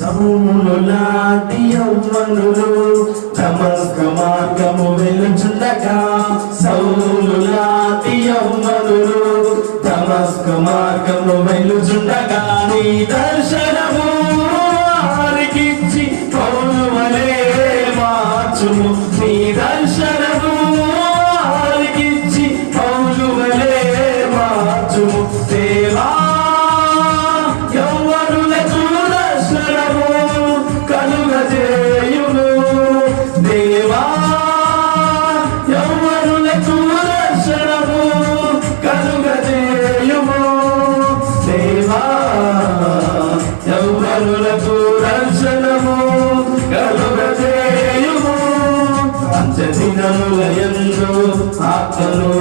సౌలులాంటి యవ్వనులు దమస్క మార్గము వెలుచుండగా, సౌలులాంటి యవ్వనులు దమస్క మార్గము వెలుచుండగా, నీ దర్శనము వారికిచ్చి పౌలు వలె మార్చుము. నీ దర్శనము వారికిచ్చి పౌలు వలె మార్చుము. దేవా యవ్వనులకు దర్శనము కలుగజేయుము. దేవా యవ్వనులకు దర్శనము కలుగజేయుము. దేవా యవ్వనులకు దర్శనము కలుగజేయుము. అంత్యదినముల యందు ఆత్మను